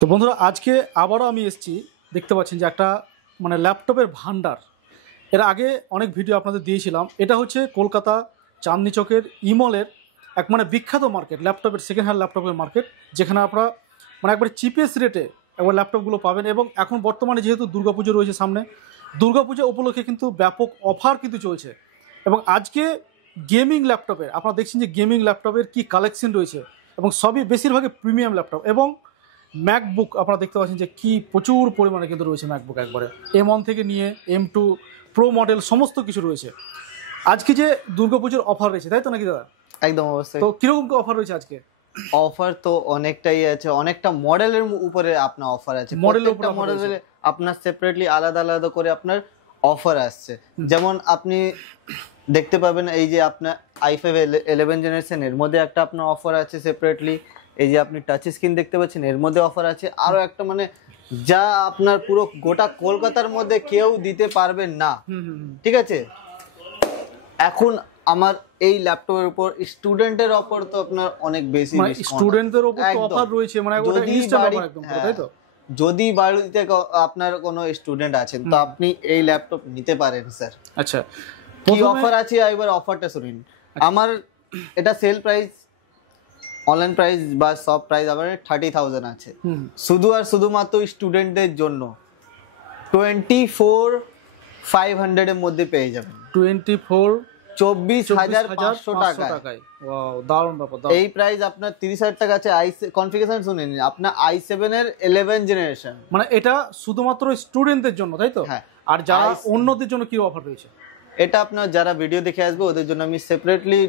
তো বন্ধুরা আজকে আবারও আমি এসেছি। দেখতে পাচ্ছেন যে একটা মানে ল্যাপটপের ভান্ডার। এর আগে অনেক ভিডিও আপনাদের দিয়েছিলাম। এটা হচ্ছে কলকাতা চাঁদনি চকের ইমলের এক মানে বিখ্যাত মার্কেট, ল্যাপটপের সেকেন্ড হ্যান্ড ল্যাপটপের মার্কেট, যেখানে আপনারা মানে একবারে চিপেস্ট রেটে একবার ল্যাপটপগুলো পাবেন। এবং এখন বর্তমানে যেহেতু দুর্গাপুজো রয়েছে সামনে, দুর্গাপুজো উপলক্ষে কিন্তু ব্যাপক অফার কিন্তু চলছে। এবং আজকে গেমিং ল্যাপটপের আপনারা দেখছেন যে গেমিং ল্যাপটপের কী কালেকশন রয়েছে, এবং সবই বেশিরভাগই প্রিমিয়াম ল্যাপটপ। এবং ম্যাকবুক আপনারা দেখতে পাচ্ছেন যে কি প্রচুর পরিমাণে কিন্তু রয়েছে ম্যাকবুক, একবারে M1 থেকে নিয়ে M2 প্রো মডেল সমস্ত কিছু রয়েছে। আজকে যে দুর্গাপুজোর অফার রয়েছে, তাই তো নাকি দাদা? একদম অবশ্যই। তো কিরকম কি অফার রয়েছে আজকে? অফার তো অনেকটাই আছে, অনেকটা মডেলের উপরে আপনার অফার আছে। প্রত্যেকটা মডেলে আপনার সেপারেটলি আলাদা আলাদা করে আপনার অফার আসছে। যেমন আপনি দেখতে পাবেন এই যে আপনার i5 11 জেনারেশনের মধ্যে একটা আপনার অফার আছে সেপারেটলি। এই যে আপনি টাচ স্ক্রিন দেখতে পাচ্ছেন, এর মধ্যে অফার আছে। আরো একটা মানে যা আপনার পুরো গোটা কলকাতার মধ্যে কেউ দিতে পারবেন না, ঠিক আছে। এখন আমার এই ল্যাপটপের উপর স্টুডেন্টের অফার তো আপনার অনেক বেশি, মানে স্টুডেন্টদের উপর তো অফার রয়েছে, মানে ওটা ইনস্ট্যান্ট অফার একদম, তাই তো? যদি বাড়িতে আপনার কোনো স্টুডেন্ট আছেন তো আপনি এই ল্যাপটপ নিতে পারেন স্যার। আচ্ছা, কি অফার আছে একবার অফারটা শুনুন। আমার এটা সেল প্রাইস, অনলাইন প্রাইস বা সব প্রাইস আমার 30,000 আছে। শুধু আর শুধুমাত্র স্টুডেন্টদের জন্য 24,500 এর মধ্যে পেয়ে যাবেন। 24,500 টাকায়। ওয়াও, দারুণ ব্যাপার। এই প্রাইস আপনার 30,000 টাকা আছে। কনফিগারেশন শুনে নিন, আপনার i7 এর 11 জেনারেশন। মানে এটা শুধুমাত্র স্টুডেন্টদের জন্য, তাই তো? হ্যাঁ। আর যারা অন্যদের জন্য কি অফার রয়েছে? এটা আপনার যারা ভিডিও দেখে আসবে ওদের জন্য আমি সেপারেটলি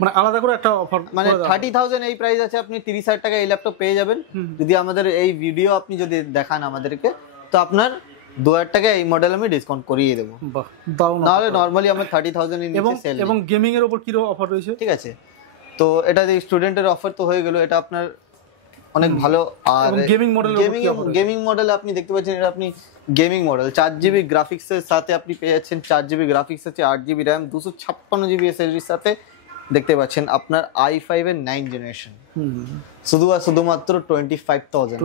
মানে আলাদা করে একটা অফার, মানে 30,000 এই প্রাইস আছে। আপনি 30,000 টাকা এই ল্যাপটপ পেয়ে যাবেন। যদি আমাদের এই ভিডিও আপনি যদি দেখান আমাদেরকে, তো আপনার 2,000 টাকা এই মডেল আমি ডিসকাউন্ট করিয়ে দেবো। নাহলে নর্মালি আমরা 30,000 এর নিচে সেল। এবং গেমিং এর উপর কি অফার রয়েছে? ঠিক আছে, তো এটা যে স্টুডেন্টের অফার তো হয়ে গেল, এটা আপনার অনেক ভালো। আর গেমিং মডেল আপনি দেখতে পাচ্ছেন, এটা আপনি গেমিং মডেল 4GB গ্রাফিক্স এর সাথে আপনি পেয়ে যাচ্ছেন। 4GB গ্রাফিক্স আছে, 8GB RAM, 256GB SSD এর সাথে দেখতে পাচ্ছেন আপনার i5 এর 9 জেনারেশন। শুধুমাত্র 25,000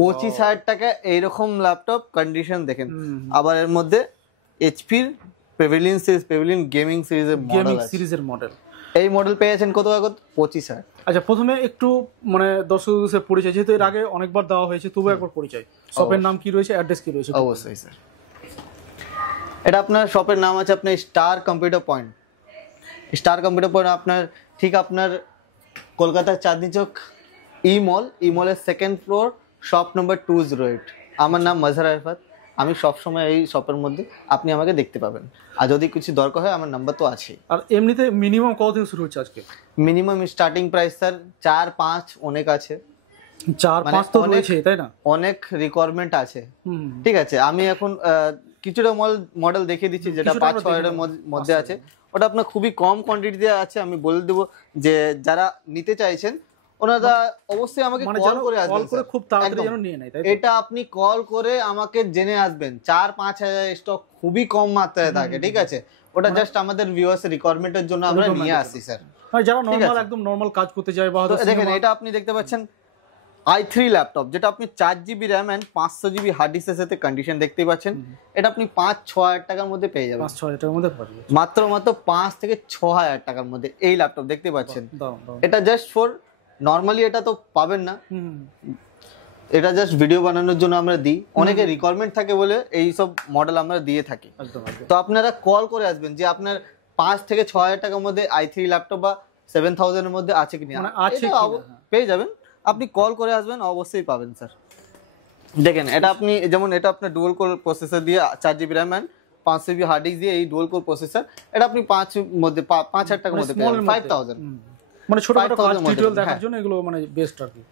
25,000 টাকা এইরকম ল্যাপটপ কন্ডিশন দেখেন। আবার এর মধ্যে এইচপির পেভিলিয়ন গেমিং সিরিজের মডেল এই মডেল পেয়ে যাচ্ছেন কত? 25,000। আচ্ছা, প্রথমে একটু মানে দর্শকদের পরিচয়, যেহেতু এর আগে অনেকবার দেওয়া হয়েছে, তবু একবার পরিচয়। শপের নাম কি রয়েছে, অ্যাড্রেস কি রয়েছে? অবশ্যই স্যার, এটা আপনার শপের নাম আছে আপনার star computer point. Star computer point আপনার ঠিক আপনার কলকাতার Chandni Chowk ইমলের second floor, shop number 208। আমার নাম মজহার আরফাত। আমি সবসময় এই শপের মধ্যে আপনি আমাকে দেখতে পাবেন। আর যদি কিছু দরকার হয় আমার নাম্বার তো আছে। আর এমনিতে মিনিমাম কত থেকে শুরু হচ্ছে আজকে? মিনিমাম স্টার্টিং প্রাইস স্যার 4-5 অনেক আছে। 4-5 তো রয়েছে, তাই না? অনেক রিকোয়ারমেন্ট আছে। ঠিক আছে, আমি এখন কিছুটা মডেল দেখিয়ে দিচ্ছি যেটা 5-6 এর মধ্যে আছে। ওটা আপনার খুবই কম কোয়ান্টিটিতে আছে। আমি বলে দেবো যে যারা নিতে চাইছেন ওনারা অবশ্যই আমাকে কল করে আসবেন, খুব তাড়াতাড়ি যেন নিয়ে নেয়। এটা আপনি কল করে আমাকে জেনে আসবেন। 4-5 হাজার স্টক খুবই কম মাত্রায় থাকে, ঠিক আছে। ওটা জাস্ট আমাদের ভিউয়ার্স রিকোয়ারমেন্টের জন্য আমরা নিয়ে আসি স্যার। যারা নরমাল একদম নরমাল কাজ করতে যায় বা দেখেন, এটা আপনি দেখতে পাচ্ছেন i3 ল্যাপটপ, যেটা আপনি 4GB RAM and 500GB hard ডিস্কের সাথে কন্ডিশন দেখতেই পাচ্ছেন। এটা আপনি 5-6 হাজার টাকার মধ্যে পেয়ে যাবেন। 5-6 হাজার টাকার মধ্যে মাত্র 5 থেকে 6 হাজার টাকার মধ্যে এই ল্যাপটপ দেখতে পাচ্ছেন। এটা জাস্ট ফর নর্মালি এটা তো পাবেন না, এটা জাস্ট ভিডিও বানানোর জন্য আমরা দিই। অনেকে রিকোয়ারমেন্ট থাকে বলে এই সব মডেল আমরা দিয়ে থাকি। তো আপনারা কল করে আসবেন যে আপনার 5 থেকে 6 হাজার টাকার মধ্যে i3 ল্যাপটপ বা 7,000 এর মধ্যে আছে কিনা। পেয়ে যাবেন, আপনি কল করে আসবেন, অবশ্যই পাবেন স্যার। দেখেন, এটা আপনি যেমন এটা আপনার ডুয়াল কোর প্রসেসর দিয়ে 4GB RAM and 500GB hard disk দিয়ে এই ডুয়াল কোর প্রসেসর, এটা আপনি 5,000 টাকার মধ্যে পেয়ে যাবেন। 5,000 মানে ছোটখাটো কাজ টিউটোরিয়াল দেখার জন্য এগুলো মানে বেস্ট আর কি।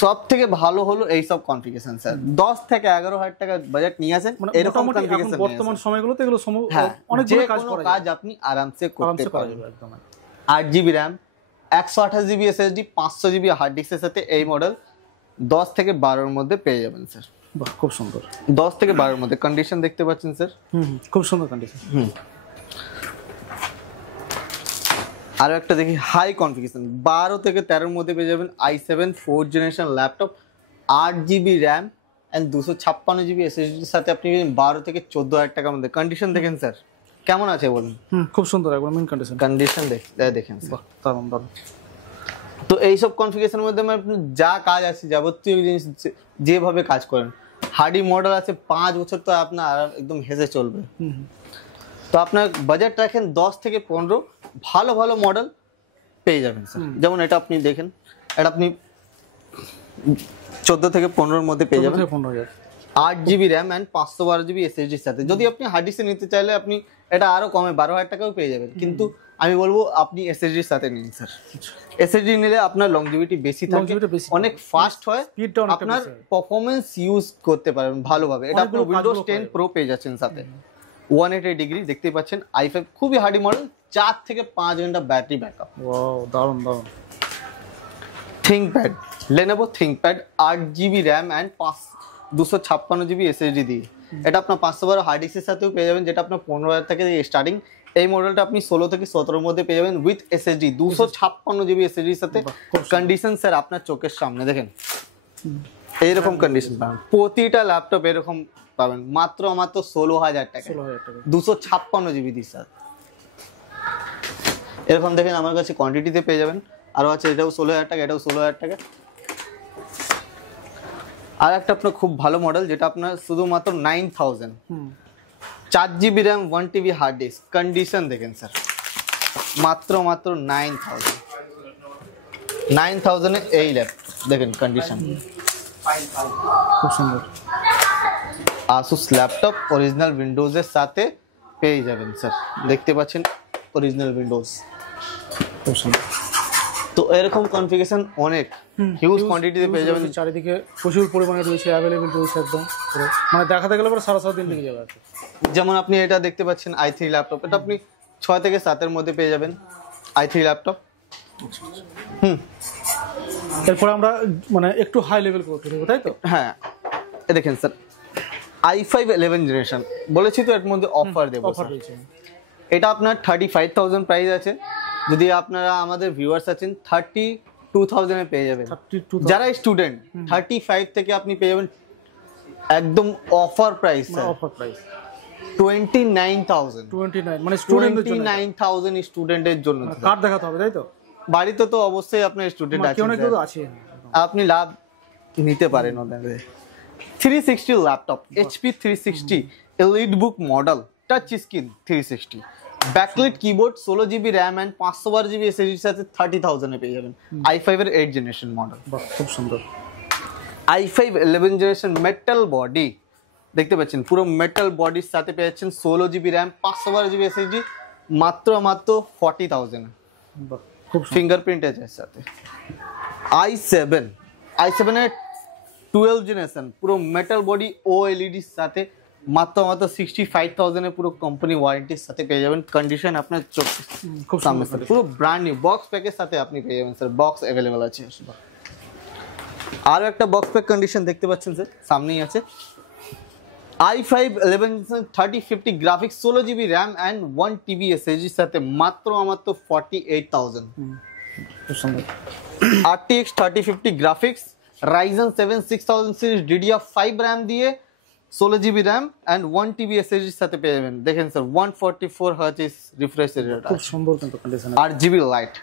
সব থেকে ভালো হলো এই সব কনফিগারেশন স্যার। 10 থেকে 11,000 টাকা বাজেট নিয়ে আসেন, এরকম কনফিগারেশন বর্তমান সময়গুলোতে এগুলো অনেক কাজ আপনি আরামসে করতে পারবেন। 8GB RAM, 128GB SSD, 500GB hard ডিস্কের সাথে এই মডেল 10 থেকে 12 এর মধ্যে পেয়ে যাবেন স্যার। বাহ, খুব সুন্দর। 10 থেকে 12 এর মধ্যে কন্ডিশন দেখতে পাচ্ছেন স্যার। খুব সুন্দর কন্ডিশন। আরো একটা দেখি হাই কনফিগারেশন 12 থেকে 13 এর মধ্যে পেয়ে যাবেন i7 4th generation laptop 8GB RAM and 256GB SSD সাথে আপনি 12 থেকে 14,000 টাকার মধ্যে। কন্ডিশন দেখেন স্যার কেমন আছে বলুন। খুব সুন্দর, একবার মেন কন্ডিশন। কন্ডিশন দেখেন বাহ, দারুণ দারুণ। তো এইসব কনফিগারেশনের মধ্যে আপনি যা কাজ আছে যাবতীয় জিনিস যেভাবে কাজ করেন, হার্ডি মডেল আছে 5 বছর, তো আপনার একদম হেসে চলবে। তো আপনার বাজেট রাখেন 10 থেকে 15, ভালো ভালো মডেল পেয়ে যাবেন স্যার। যেমন এটা আপনি দেখেন, এটা আপনি 14 থেকে 15-এর মধ্যে পেয়ে যাবেন। 8GB RAM and 512GB SSD এর সাথে। যদি আপনি হার্ড ডিস্কে নিতে চাইলে আপনি এটা আরো কমে 12,000 টাকাও পেয়ে যাবেন, কিন্তু আমি বলবো আপনি SSD এর সাথে নিন স্যার। SSD নিলে আপনার লংজিভিটি বেশি থাকে, অনেক ফাস্ট হয়, আপনার পারফরম্যান্স ইউজ করতে পারবেন ভালোভাবে। এটা আপনি উইন্ডোজ 10 প্রো পেয়ে যাচ্ছেন সাথে, 180 ডিগ্রি দেখতে পাচ্ছেন। i5 খুবই হার্ডি মডেল, 4 থেকে 5 ঘন্টা ব্যাটারি ব্যাকআপ। ওয়াও, দারুণ দারুণ। ThinkPad, Lenovo ThinkPad 8GB RAM and 256GB SSD দিয়ে। এটা আপনার 512 হার্ড ডিস্কের সাথেও পেয়ে যাবেন, যেটা আপনার 15,000 থেকে স্টার্টিং। এই মডেলটা আপনি 16 থেকে 17-এর মধ্যে পেয়ে যাবেন উইথ SSD 256GB SSD এর সাথে। কন্ডিশন স্যার আপনার চোখের সামনে দেখেন, এইরকম কন্ডিশন পাবেন। প্রতিটা ল্যাপটপ এরকম পাবেন মাত্র 16,000 টাকা, 256GB দিয়ে স্যার। এরকম দেখেন আমার কাছে কোয়ান্টিটিতে পেয়ে যাবেন, আরও আছে, এটাও 16,000 টাকা, এটাও 16,000 টাকা। আর একটা আপনার খুব ভালো মডেল যেটা আপনার শুধুমাত্র 9,000, 4GB RAM 1TB hard disk. Condition দেখেন স্যার, মাত্র 9,000 এই ল্যাপটপ দেখেন কন্ডিশন, খুব সুন্দর। আসুস ল্যাপটপ অরিজিনাল উইন্ডোজের সাথে পেয়ে যাবেন স্যার, দেখতে পাচ্ছেন অরিজিনাল উইন্ডোজ, খুব সুন্দর। তো এরকম কনফিগারেশন অনেক হিউজ কোয়ান্টিটিতে পেয়ে যাবেন। চারিদিকে প্রচুর পরিমাণে রয়েছে, অ্যাভেলেবেল রয়েছে একদম, মানে দেখাতে গেলে পরে সারা দিন লেগে যাবে। যেমন আপনি এটা দেখতে পাচ্ছেন i3 ল্যাপটপ, এটা আপনি 6 থেকে 7-এর মধ্যে পেয়ে যাবেন i3 ল্যাপটপ। এরপরে আমরা মানে একটু হাই লেভেল করতে দেবো, তাই তো? হ্যাঁ, দেখেন স্যার i5 11 জেনারেশন বলেছি তো, এর মধ্যে অফার দেবো। অফার রয়েছে, এটা আপনার 35,000 প্রাইস আছে। যদি আপনারা আমাদের ভিউয়ার্স আছেন 32,000 এ পেয়ে যাবেন। যারা স্টুডেন্ট 35 থেকে আপনি পেয়ে যাবেন একদম অফার প্রাইস, অফার প্রাইস 29,000। 29 মানে স্টুডেন্টদের জন্য, 29,000 স্টুডেন্টের জন্য। কার্ড দেখাতে হবে, তাই তো? বাড়িতে তো অবশ্যই আপনার স্টুডেন্ট আছে, কেউ না কেউ আছে, আপনি লাভ নিতে পারেন ওদের। 360 laptop, HP 360 EliteBook model, touch screen 360, backlight keyboard, 16GB RAM and 512GB SSD এর সাথে 30,000 এ পেয়ে যাবেন। i5 এর 8 জেনারেশন মডেল, খুব সুন্দর। i5 11 জেনারেশন মেটাল বডি দেখতে পাচ্ছেন, পুরো মেটাল বডির সাথে পেয়ে যাচ্ছেন 16GB র্যাম 512GB SSD মাত্র 40,000। খুব ফিঙ্গারপ্রিন্ট আছে এর সাথে। i7 এর 12 জেনারেশন পুরো মেটাল বডি OLED এর সাথে মাত্র 65,000 এ পুরো কোম্পানি ওয়ারেন্টির সাথে পেয়ে যাবেন। কন্ডিশন আপনার চোখ খুব সামনে স্যার, পুরো ব্র্যান্ড নিউ বক্স প্যাকের সাথে আপনি পেয়ে যাবেন স্যার। বক্স অ্যাভেলেবল আছে। আরও একটা বক্স প্যাক কন্ডিশন দেখতে পাচ্ছেন স্যার, সামনেই আছে। i5 11 3050 graphics, 16GB RAM and 1TB SSD এর সাথে মাত্র 48,000। খুব সুন্দর। RTX 3050 graphics, Ryzen 7 6000 series DDR5 RAM দিয়ে 16GB RAM and 1TB SSD এর সাথে পেয়ে যাবেন। দেখেন স্যার 144 Hz রিফ্রেশ রেট, খুব সুন্দর কিন্তু কন্ডিশন। 8GB লাইট,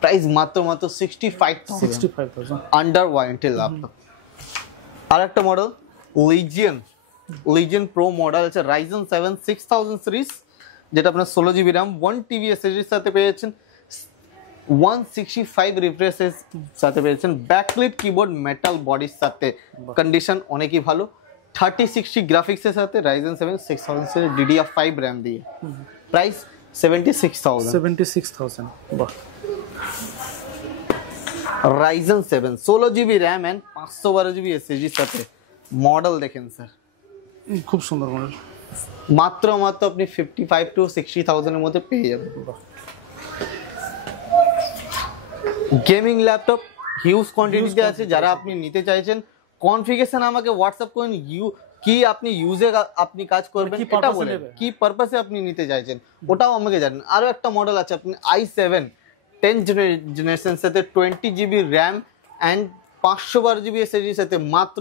প্রাইস মাত্র 65,000 আন্ডার ওয়ারেন্টি ল্যাপটপ। আর একটা মডেল লিজিয়ন প্রো মডেল আছে, Ryzen 7 6000 সিরিজ, যেটা আপনার 16GB র্যাম 1TB SSD এর সাথে পেয়ে যাচ্ছেন, 165 রিফ্রেশের সাথে পেয়েছেন, ব্যাকলাইট কিবোর্ড মেটাল বডির সাথে। কন্ডিশন অনেকই ভালো, 3060 গ্রাফিক্সের সাথে Ryzen 7 6000 সিরিজ DDR5 র্যাম দিয়ে। প্রাইস 76,000। বাহ। Ryzen 7 16GB RAM and 512GB SSD এর সাথে মডেল দেখেন স্যার, খুব সুন্দর মডেল, মাত্র আপনি 55 to 60,000 এর মধ্যে পেয়ে যাবেন। গেমিং ল্যাপটপ হিউজ কোয়ান্টিটিতে আছে, যারা আপনি নিতে চাইছেন কনফিগারেশন আমাকে হোয়াটসঅ্যাপ করুন। কি আপনি ইউজে আপনি কাজ করবেন, এটা বলেন কি পারপাসে আপনি নিতে চাইছেন, ওটাও আমাকে জানেন। আরো একটা মডেল আছে আপনি i7 10 জেনারেশন সাথে 20GB RAM and 512 GB SSD সাথে মাত্র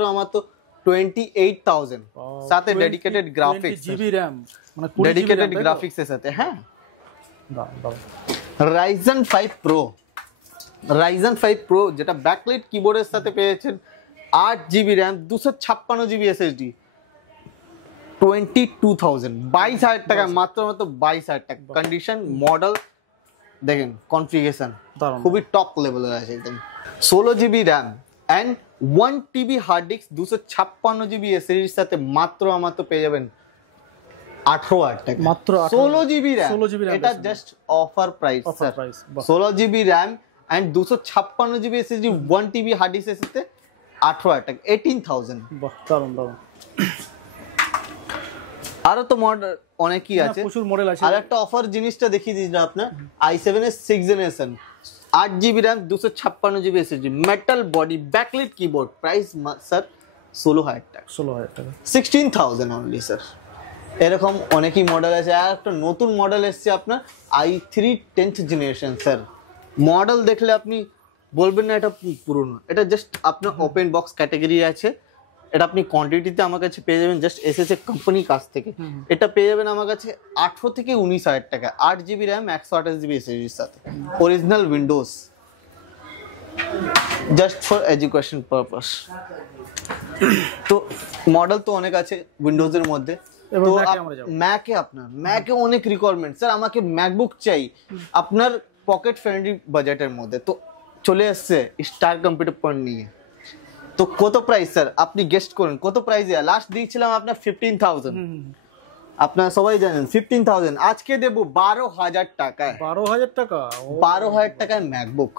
28,000 সাথে ডেডিকেটেড গ্রাফিক্স, জিবি র‍্যাম মানে ডেডিকেটেড গ্রাফিক্স এর সাথে। হ্যাঁ, Ryzen 5 Pro, Ryzen 5 Pro যেটা ব্যাকলাইট কিবোর্ডের সাথে পেয়েছেন, 8GB RAM, 256GB SSD, 22,000, 22,000 টাকা, মাত্র 22,000 টাকা। কন্ডিশন, মডেল দেখেন, কনফিগারেশন খুবই টপ লেভেলের আছে একদম। 16GB RAM and 1TB hard disk, 256GB SSD এর সাথে মাত্র পেয়ে যাবেন 18,000 টাকা, মাত্র 16GB RAM। এটা just offer price sir. 16GB RAM and 256GB SSD, 1TB hard disk এর সাথে 18,000 টাকা, 18,000। বাহ, দারুণ দারুণ। আরো তো মডেল অনেকই আছে, প্রচুর মডেল আছে। আর একটা অফার জিনিসটা দেখিয়ে দিই না আপনার, i7 এর 6th generation, 8GB RAM, 256GB SSD, metal body, backlight keyboard, price sir 16,000 টাকা, 16,000 টাকা, 16,000 অনলি স্যার। এরকম অনেকই মডেল আছে। আর একটা নতুন মডেল এসছে আপনার i3 10th generation sir. Model দেখলে আপনি বলবেন না এটা পুরনো, এটা জাস্ট আপনার ওপেন বক্স ক্যাটাগরি আছে। এটা আপনি কোয়ান্টিটিতে আমার কাছে পেয়ে যাবেন, জাস্ট এসএসএ কোম্পানির কাছ থেকে। এটা পেয়ে যাবেন আমার কাছে 18 থেকে 19,000 টাকা, 8GB RAM, 128GB SSD এর সাথে, original Windows, just for education purpose. তো মডেল তো অনেক আছে উইন্ডোজের মধ্যে। তো ম্যাকে অনেক রিকোয়ারমেন্ট স্যার, আমাকে ম্যাকবুক চাই আপনার পকেট ফ্রেন্ডলি বাজেটের মধ্যে। তো চলে আসছে স্টার কম্পিউটার পয়েন্ট নিয়ে। তো কত প্রাইস স্যার আপনি গেস্ট করেন, কত প্রাইস লাস্ট দিয়েছিলাম আপনার 15,000, আপনারা সবাই জানেন 15,000, আজকে দেব 12,000 টাকায়। 12,000 টাকা, 12,000 টাকায় MacBook,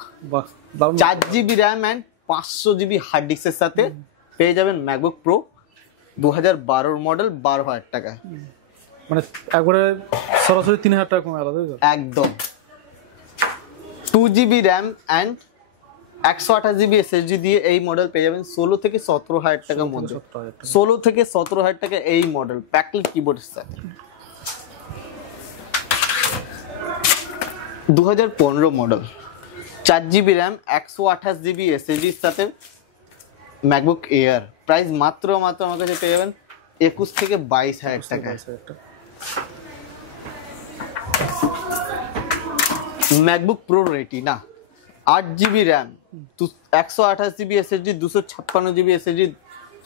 4GB RAM and 500GB hard ডিস্কের সাথে পেয়ে যাবেন ম্যাকবুক প্রো 2012 মডেল, 12,000 টাকা। মানে একবারে সরাসরি 3,000 টাকা কমে গেল একদম। 2GB RAM and 128GB SSD দিয়ে এই মডেল পেয়ে যাবেন 16 থেকে 17,000 টাকার মধ্যে, 16 থেকে 17,000 টাকা এই মডেল ব্যাকলাইট কিবোর্ডের সাথে। 2015 model, 4GB RAM, 128GB SSD এর সাথে ম্যাকবুক এয়ার, প্রাইস মাত্র আমার কাছে পেয়ে যাবেন 21 থেকে 22,000 টাকা। MacBook pro retina, 8GB RAM, 128GB SSD, 256GB SSD,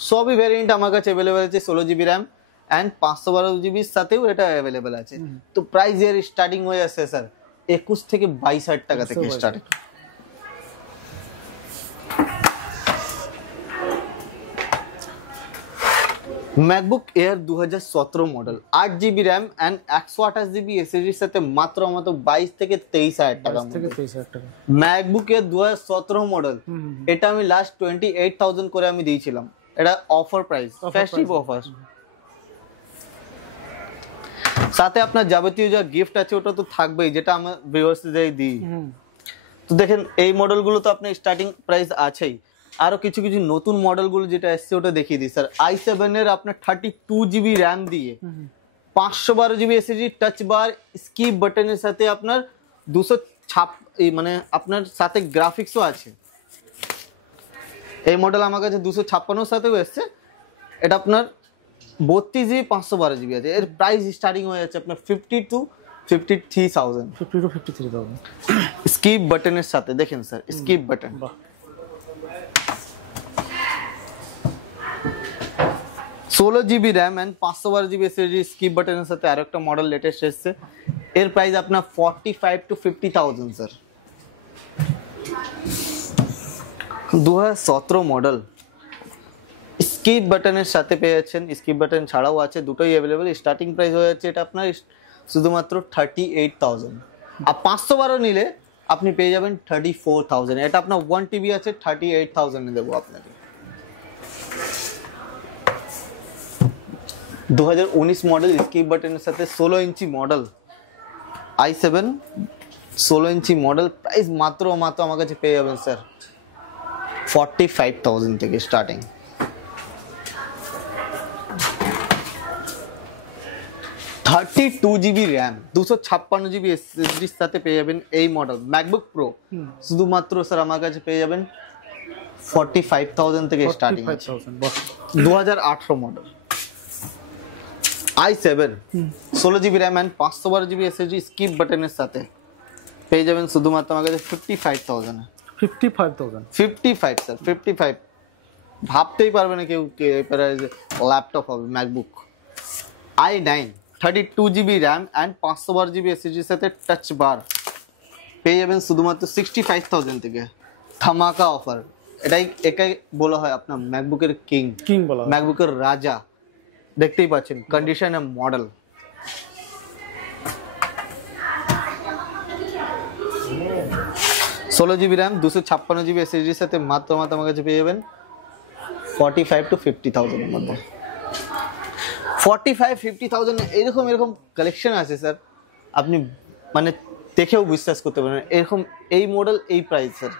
সবই ভ্যারিয়েন্ট আমার কাছে অ্যাভেলেবেল আছে। 16GB RAM এন্ড 512GB এর সাথেও এটা অ্যাভেলেবেল আছে। তো প্রাইস এর স্টার্টিং হয়ে আসছে স্যার 21 থেকে 22,000 টাকা থেকে স্টার্ট। ম্যাকবুক এয়ার 2017 মডেল, 8GB RAM and 128GB SSD এর সাথে মাত্র 22 থেকে 23,000 টাকা। ম্যাকবুক এয়ার 2017 মডেল, এটা আমি লাস্ট 28,000 করে আমি দিয়েছিলাম। এটা অফার প্রাইস, ফেস্টিভ অফার। সাথে আপনার যাবতীয় যা গিফট আছে ওটা তো থাকবেই, যেটা আমার ভিউয়ার্সদের দিই। তো দেখেন এই মডেলগুলো তো আপনার স্টার্টিং প্রাইস আছেই। আরো কিছু নতুন মডেলগুলো যেটা এসছে ওটা দেখিয়ে দিই স্যার। i7 এর আপনার 32GB RAM দিয়ে 512GB SSD, টাচ বার, স্কিপ বাটনের সাথে আপনার 256 মানে আপনার সাথে গ্রাফিক্সও আছে। এই মডেল আমার কাছে 256 সাথেও এসছে। এটা আপনার 32GB 512GB আছে। এর প্রাইস স্টার্টিং হয়ে যাচ্ছে আপনার 50 to 53,000, 50 to 53,000 স্কিপ বাটনের সাথে। দেখেন sir skip button, 16GB RAM and 512GB SSD skip বাটনের সাথে আরো একটা মডেল লেটেস্ট এসেছে। এর প্রাইস আপনার 45 to 50,000 স্যার। 2017 মডেল, স্কিপ বাটনের সাথে পেয়ে যাচ্ছেন, স্কিপ বাটন ছাড়াও আছে, দুটোই অ্যাভেলেবেল। স্টার্টিং প্রাইস হয়ে যাচ্ছে এটা আপনার শুধুমাত্র 38,000, আর 512 নিলে আপনি পেয়ে যাবেন 34,000। এটা আপনার 1TB আছে, 38,000 এ দেবো আপনাকে। 2019 মডেল, স্কিপ বাটনের সাথে 16 ইঞ্চি মডেল, i7 16 ইঞ্চি মডেল, প্রাইস মাত্র আমার কাছে পেয়ে যাবেন স্যার 45,000 থেকে starting. 32GB RAM, 256GB SSD সাথে পেয়ে যাবেন এই মডেল ম্যাকবুক প্রো, শুধুমাত্র স্যার আমার কাছে পেয়ে যাবেন 45,000 থেকে স্টার্টিং। 45,000 বাহ। 2018 মডেল i7 16GB RAM and 512GB SSD skip বাটনের সাথে পেয়ে যাবেন শুধুমাত্র আমার কাছে 55,000 এ। 55,000 55 স্যার, 55 ভাবতেই পারবে না কেউ ল্যাপটপ হবে MacBook. i9 32GB RAM and 512GB SSD এর সাথে টাচ বার পেয়ে যাবেন শুধুমাত্র 65,000 থেকে। ধামাকা অফার, একাই বলা হয় আপনার ম্যাকবুকের কিং বলা হয়। ম্যাকবুকের রাজা। দেখতেই পাচ্ছেন কন্ডিশন এন্ড মডেল। ষোলো জিবি র্যাম 256GB SSD এর সাথে মাত্র আমার কাছে পেয়ে যাবেন 45 to 50,000 এর মধ্যে। 45-50,000 এরকম কালেকশন আছে স্যার, আপনি মানে দেখেও বিশ্বাস করতে পারেন এরকম এই মডেল এই price sir,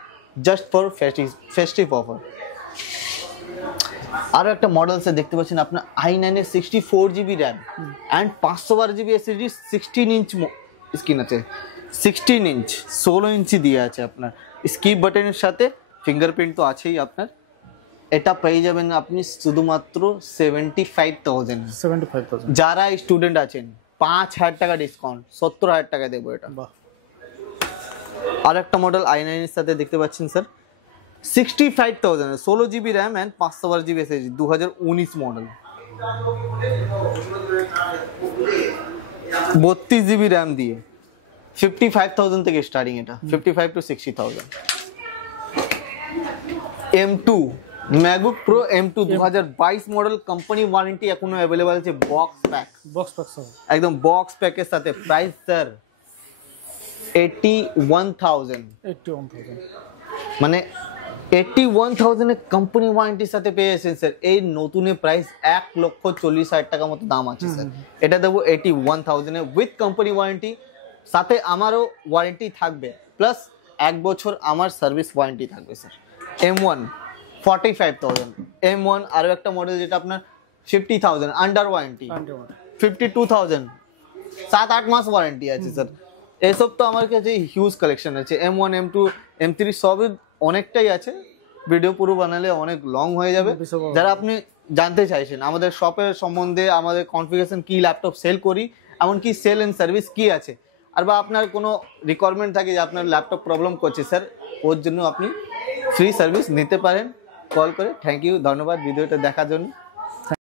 just for festive offer. আরো একটা মডেল স্যার দেখতে পাচ্ছেন আপনার i9 এর 64GB RAM and 512GB SSD 16 inch screen আছে, 16 ইঞ্চ 16 ইঞ্চি দিয়ে আছে আপনার স্কিপ বাটনের সাথে, ফিঙ্গারপ্রিন্ট তো আছেই আপনার। এটা পেয়ে যাবেন আপনি শুধুমাত্র 75,000। যারা স্টুডেন্ট আছেন 5,000 টাকা ডিসকাউন্ট, 70,000 টাকা দেবো এটা। আর একটা মডেল i9 এর সাথে দেখতে পাচ্ছেন sir 65,000 16GB RAM and 512GB SSD 2019 model, 32GB RAM দিয়ে 55,000 থেকে স্টার্টিং এটা, 55 to 60,000। M2 MacBook Pro M2 2022 model, company warranty এখনো अवेलेबल আছে, বক্স প্যাক একদম বক্স প্যাকের সাথে। প্রাইস স্যার 81,000, মানে 81,000 এর কোম্পানি ওয়ারেন্টির সাথে পেয়েছেন স্যার। এই নতুনের প্রাইস 1,40,000 টাকা মতো দাম আছে স্যার, এটা দেবো 81,000 এ উইথ কোম্পানি ওয়ারেন্টি, সাথে আমারও ওয়ারেন্টি থাকবে, প্লাস 1 বছর আমার সার্ভিস ওয়ারেন্টি থাকবে স্যার। M1 45,000, M1 আরো একটা মডেল যেটা আপনার 50,000 আন্ডার ওয়ারেন্টি, 52,000 7-8 মাস ওয়ারেন্টি আছে স্যার। এসব তো আমার কাছে হিউজ কালেকশন আছে, M1 M2 M3 সবই অনেকটাই আছে, ভিডিও পুরো বানালে অনেক লং হয়ে যাবে। যারা আপনি জানতে চাইছেন আমাদের শপের সম্বন্ধে, আমাদের কনফিগারেশন কি, ল্যাপটপ সেল করি, এমনকি সেল এন্ড সার্ভিস কি আছে, আর বা আপনার কোনো রিকোয়ারমেন্ট থাকে যে আপনার ল্যাপটপ প্রবলেম করছে স্যার, ওর জন্য আপনি ফ্রি সার্ভিস নিতে পারেন কল করে। থ্যাংক ইউ, ধন্যবাদ ভিডিওটা দেখার জন্য।